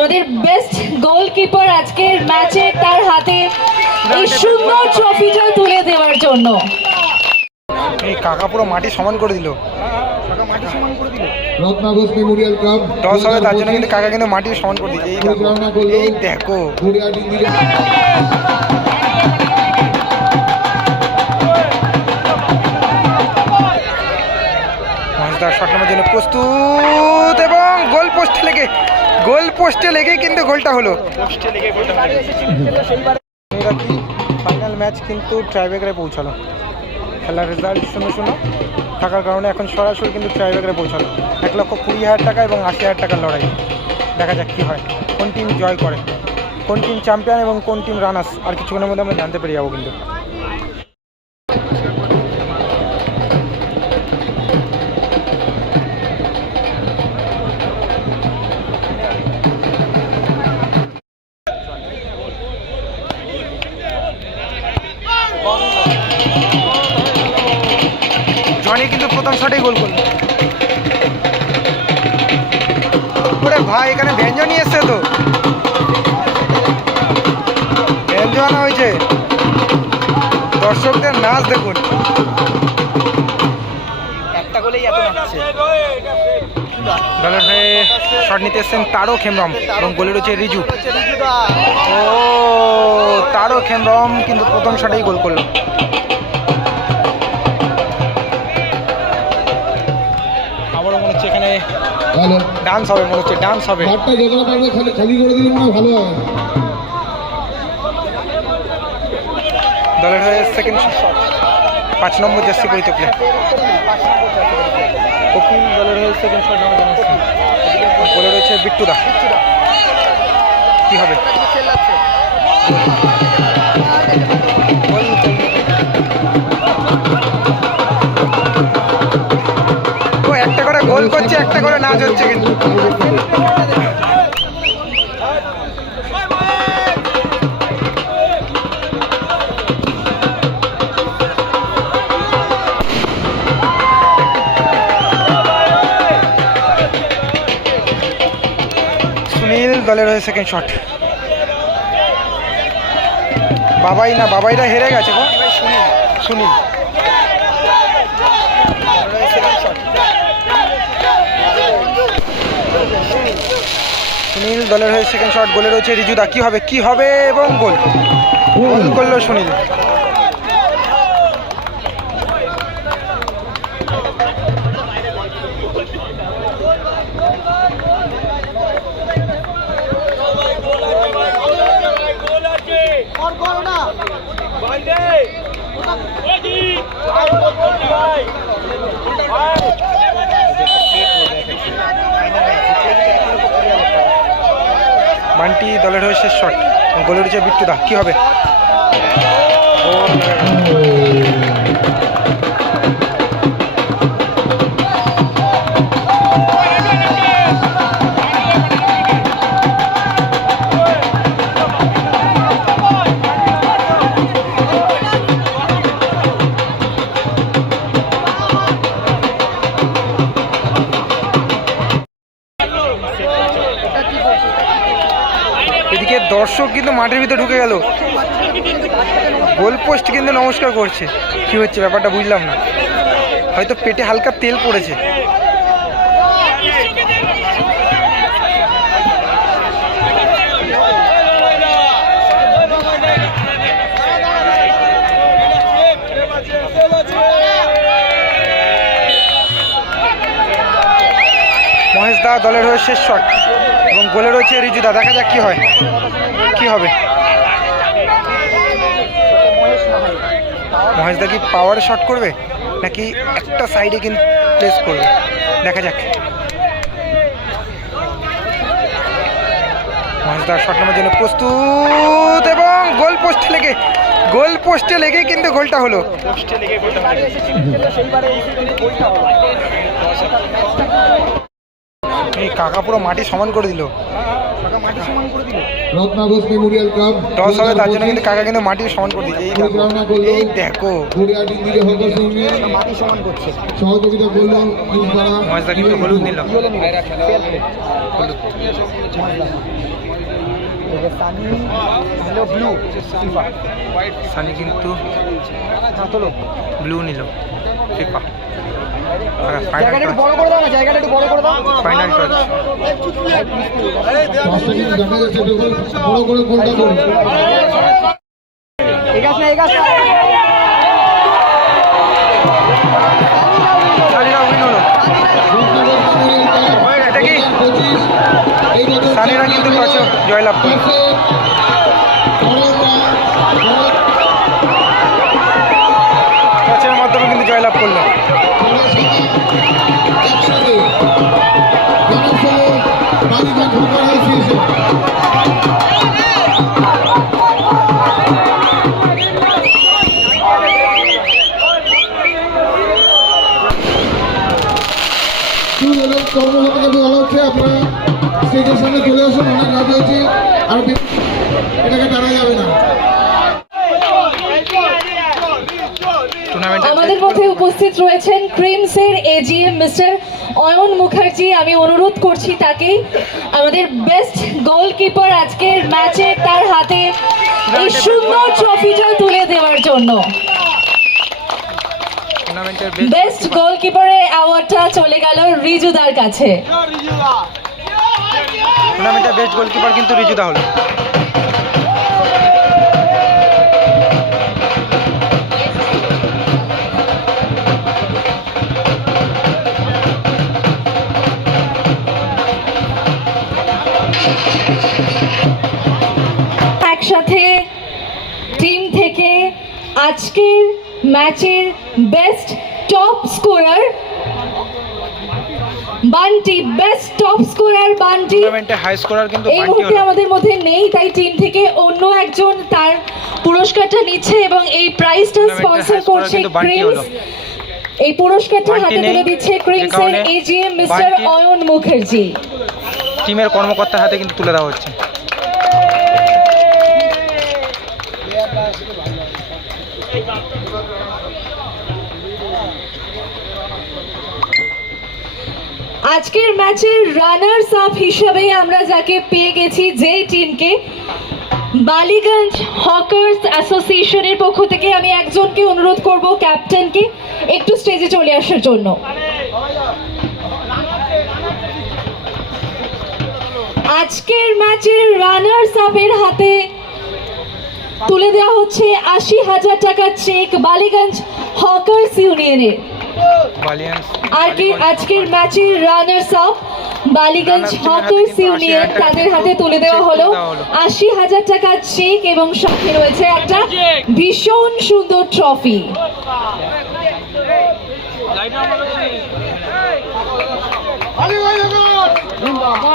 আমাদের best goalkeeper আজকের ম্যাচে তার হাতে এই সুন্দর ট্রফিটা তুলে দেওয়ার জন্য। এই কাকা পুরো মাটি সমান করে দিল। কাকা মাটি সমান করে দিল। Ratna Ghosh memorial club. Toss হবে তার জন্য কিন্তু কাকা কিন্তু মাটি সমান করে দিচ্ছে এই দেখো পরিচালনা করল। এই দেখো। গড়িয়াটি দিলে মহেশদার শট নেওয়ার জন্য প্রস্তুত এবং গোল পোস্টে লেগে গোল পোস্টে লেগেই কিন্তু গোলটা হলো। ফাইনাল ম্যাচ কিন্তু ট্রাইব্রেকারে পৌঁছালো। খেলার রেজাল্ট শূন্য শূন্য থাকার কারণে এখন সরাসরি কিন্তু ট্রাইব্রেকারে পৌঁছালো। এক লক্ষ কুড়ি হাজার টাকা এবং আশি হাজার টাকার লড়াই। দেখা যাক কী হয়। কোন টিম জয় করে? কোন টিম চ্যাম্পিয়ন এবং কোন টিম রানার্স আর কিছুক্ষণের মধ্যে আমরা জানতে পেরে যাব কিন্তু। এখানে ব্যঞ্জনই এসছে তো। ব্যঞ্জন আনা হয়েছে দর্শকদের নাচ দেখুন। একটা গোলেই এত নাচছে দলের হয়ে শট নিতে এসছেন তারও খেমরম এবং গোলে রয়েছে রিজু। ও তারও খেমরম কিন্তু প্রথম শটেই গোল করল। আবারও মনে হচ্ছে এখানে ডান্স হবে মনে হচ্ছে ডান্স হবে। ঘরটা যতটা পারবে খালি খালি করে দিলে মনে ভালো দলের হয়ে সেকেন্ড পাঁচ নম্বর জার্সি পরিতে প্লেয়ার কপিল দলের হয়ে সেকেন্ড শট নামা জানাচ্ছি বলে রয়েছে বিট্টুদা। কি হবে? করে গোল করছে, একটা করে নাচ হচ্ছে কিন্তু। সুনীল দলের হয়ে সেকেন্ড শট বাবাই না, বাবাইরা হেরে গেছে গো। সুনীল সুনীল। দলের হয়ে সেকেন্ড শট গোলে রয়েছে রিজুদা। কি হবে? কি হবে? এবং গোল। গোল করল সুনীল। বান্টি দলের হয়ে শেষ শট। গোলের যে বিট্টুদা কি হবে? এদিকে দর্শক কিন্তু মাঠের ভিতরে ঢুকে গেল। গোল পোস্ট কিন্তু নমস্কার করছে। কি হচ্ছে ব্যাপারটা বুঝলাম না। হয়তো পেটে হালকা তেল পড়েছে। মহেশ দা দলের হয়ে শেষ শট। এবং গোলে রয়েছে রিজুদা দেখা যাক কি হয়। কি হবে। মহেশ দা কি পাওয়ার শট করবে? নাকি একটা সাইডে কিন্তু প্লেস করবে? দেখা যাক। মহেশ দা শট নেওয়ার জন্য প্রস্তুত এবং গোল পোস্টে লেগে গোল পোস্টে লেগেই কিন্তু গোলটা হলো। এই কাকা পুরো মাটি সমান করে দিল। কাকা মাটি সমান করে দিল। Ratna Ghosh memorial club toss হবে তার জন্য কিন্তু কাকা কিন্তু মাটি সমান করে দিচ্ছে এই দেখো। গড়িয়াট ইঞ্জিনিয়ার হকার্স ইউনিয়ন মাটি সমান করছে। সহযোগিতা করল নিউজপাড়া মজদা কিন্তু হলুদ নিল। হলুদ ব্লু। সানি কিন্তু ব্লু নিল। ফিফা। জায়গাটা একটু বড় করে দাও না জায়গাটা একটু বড় করে দাও। ফাইনাল টাচ করে গোলটা করুন এগাস না। এগাস না সানিরা কিন্তু জয়লাভ বড়রা মাধ্যমে কিন্তু জয়লাভ করল। কর্মকর্তাকে বলা হচ্ছে আপনারা স্টেজের সামনে চলে আসুন, অনেক রাত হয়েছে, আর এটাকে টানা যাবে না টুর্নামেন্টের আমাদের মধ্যে উপস্থিত রয়েছেন ক্রিমসের এজিএম মিস্টার অয়ন মুখার্জি। আমি অনুরোধ করছি তাকে আমাদের বেস্ট গোলকিপার আজকের ম্যাচে তার হাতে এই সুন্দর ট্রফিটা তুলে দেওয়ার জন্য। বেস্ট গোলকিপারের অ্যাওয়ার্ডটা চলে গেল রিজুদার কাছে। টুর্নামেন্টের বেস্ট গোলকিপার কিন্তু রিজুদা হলো। আজকের ম্যাচের best top scorer Bunty best top scorer Bunty টুর্নামেন্টে হাই স্কোরার কিন্তু এই মুহূর্তে আমাদের মধ্যে নেই তাই টিম থেকে অন্য একজন তার পুরস্কারটা নিচ্ছে এবং এই প্রাইজটা স্পন্সর করছে ক্রিমস এই পুরস্কারটা হাতে তুলে দিচ্ছে ক্রিমসের এজিএম মিস্টার অয়ন মুখার্জি। টিমের কর্মকর্তার হাতে কিন্তু তুলে দেওয়া হচ্ছে। আজকের ম্যাচের রানার্স আপ হিসাবে আমরা যাকে পেয়ে গেছি যেই টিমকে বালিগঞ্জ হকার্স অ্যাসোসিয়েশনের পক্ষ থেকে আমি একজনকে অনুরোধ করব ক্যাপ্টেনকে একটু স্টেজে চলে আসার জন্য। আজকের ম্যাচের রানার্স আপের হাতে তুলে দেওয়া হচ্ছে আশি হাজার টাকার চেক বালিগঞ্জ হকার্স ইউনিয়নের আর কি আজকের ম্যাচের runners up Ballygunge hawkers union তাদের হাতে তুলে দেওয়া হলো। তুলে দেওয়া হলো। আশি হাজার টাকার চেক এবং সাথে রয়েছে একটা ভীষণ সুন্দর trophy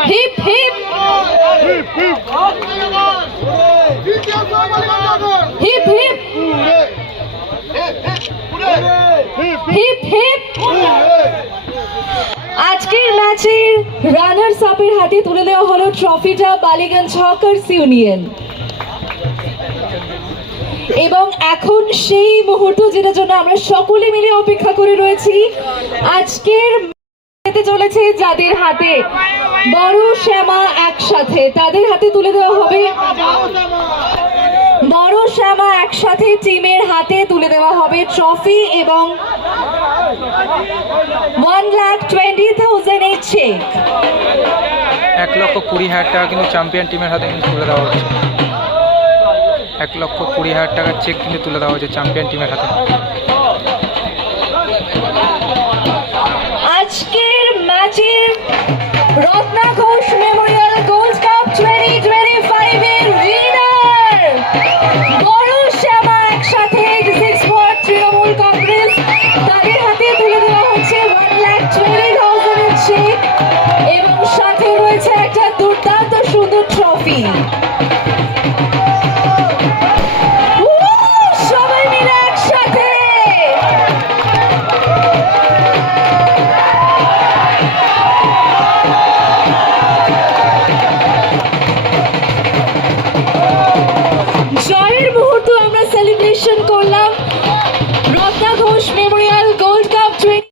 hip hip. Hip hip. Hip hip. আজকের ম্যাচের রানার্স আপের হাতে তুলে দেওয়া হলো ট্রফিটা বালিগঞ্জ হকার্স ইউনিয়ন এবং এখন সেই মুহূর্ত যেটার জন্য আমরা সকলে মিলে অপেক্ষা করে রয়েছি, আজকের চলেছে যাদের হাতে বড় শ্যামা একসাথে। তাদের হাতে তুলে দেওয়া হবে বড় শ্যামা একসাথে টিমের হাতে তুলে দেওয়া হবে ট্রফি এবং ওয়ান লাখ টোয়েন্টি থাউজেন্ড এর চেক এক লক্ষ কুড়ি হাজার টাকা কিন্তু চ্যাম্পিয়ন টিমের হাতে কিন্তু তুলে দেওয়া হচ্ছে। এক লক্ষ কুড়ি হাজার টাকার চেক কিন্তু তুলে দেওয়া হচ্ছে চ্যাম্পিয়ন টিমের হাতে। আজকের ম্যাচের রত্না